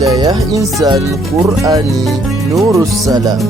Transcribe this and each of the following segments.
Hidayah Insan Qur'ani Nurus Salam.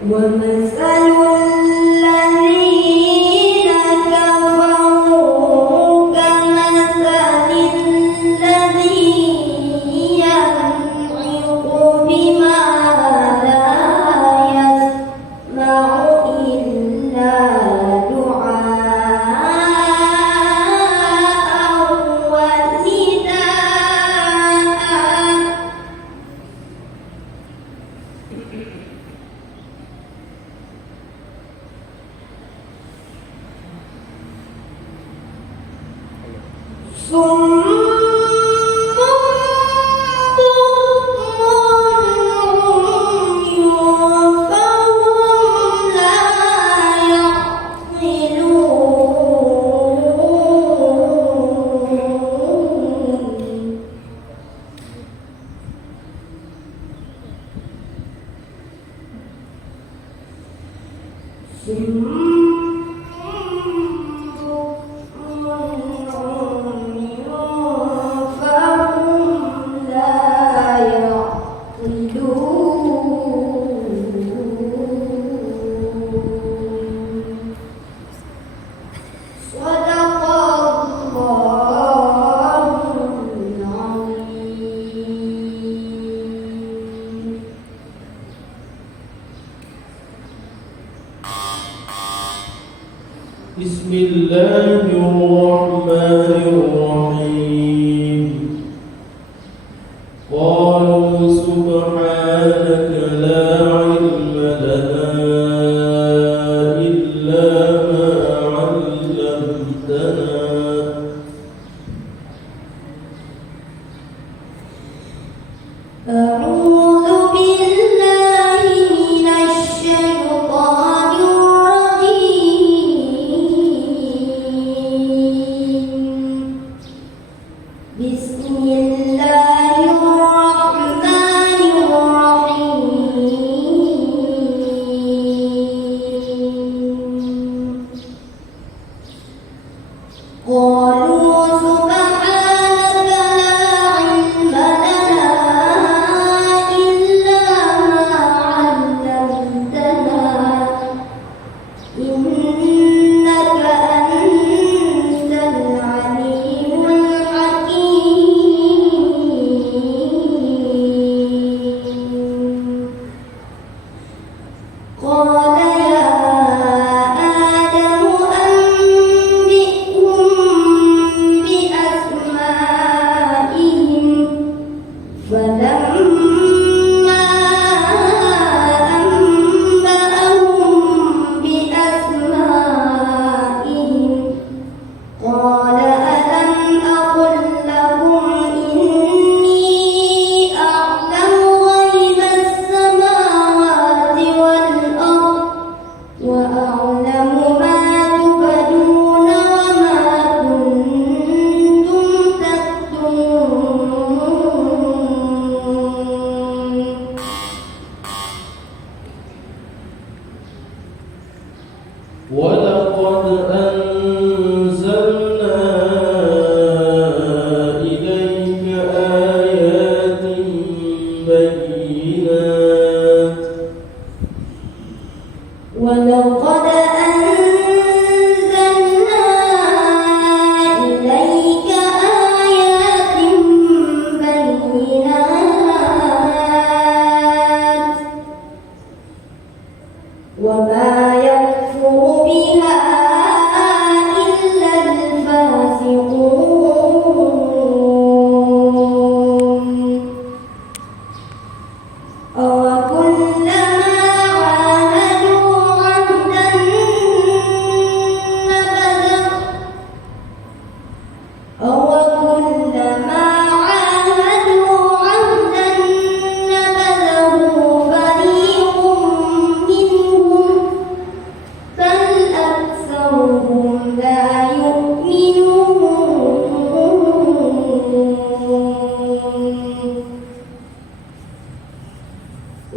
ومثل الذين كفروا كمثل الذي ينعق بما لا يسمع إلا دعاء ونداء. صم بكم عمي فهم لا يعقلون. بسم الله الرحمن الرحيم. قالوا سبحانك لا علم لنا إلا ما علمتنا أعوذ بالله من الشيطان الرجيم. بسم الله الرحمن الرحيم. قالوا سبحانك لا علم لنا إلا ما علمتنا إنك أنت العليم الحكيم. قال يا آدم أنبئهم بأسمائهم فلما أنبأهم بأسمائهم قال ألم أقل لكم إني أعلم غيب السماوات والأرض وأعلم ما تبدون وما كنتم تكتمون. ولقد أنزلنا إليك آيات بينات ولقد أنزلنا إليك آيات بينات وما يكفر بها إلا الفاسقون. أوكلما عاهدوا عهدا نبذه أوكلما عاهدوا عهدا نبذه فريق منهم بل أكثرهم لا يؤمنون.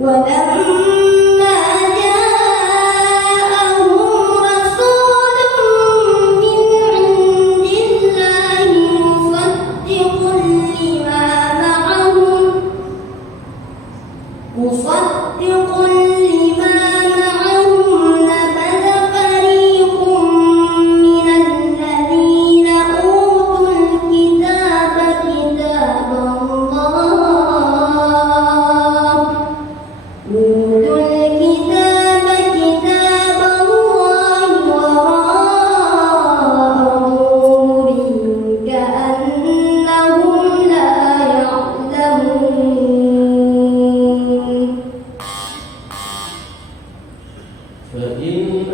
ولما جاءهم رسول من عند الله مصدق لما معهم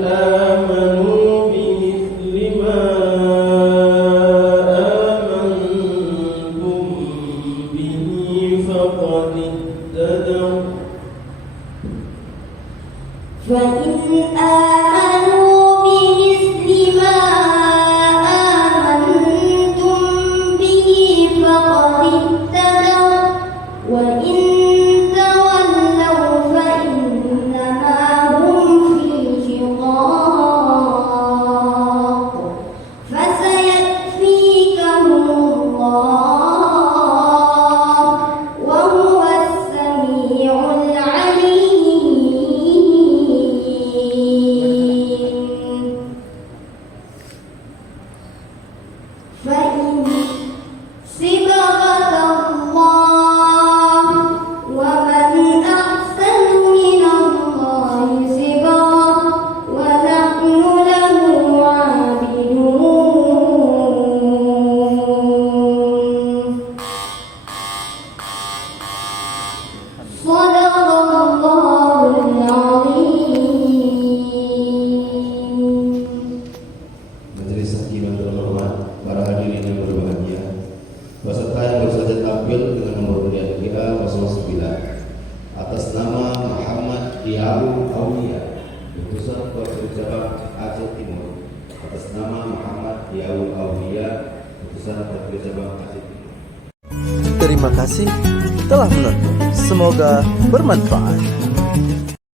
آمنوا بمثل ما آمنتم به فقد اهتدوا فإن آمنوا بمثل ما آمنتم به فقد اهتدوا وإن تولوا فإنما هم في شقاق فسيكفيكهم الله وهو السميع العليم فإن صبغة الله ومن أحسن من الله صبغة ونحن له عابدون صدق الله العظيم. Majelis hakim yang terhormat, para hadirin yang berbahagia, peserta yang baru saja tampil dengan nomor undian GA 09 atas nama Muhammad Diawu Aulia, utusan Korps Cabang Aceh Timur. Atas nama Muhammad Diawu Aulia, utusan Korps Cabang Aceh Timur. Terima kasih telah menonton. Semoga bermanfaat.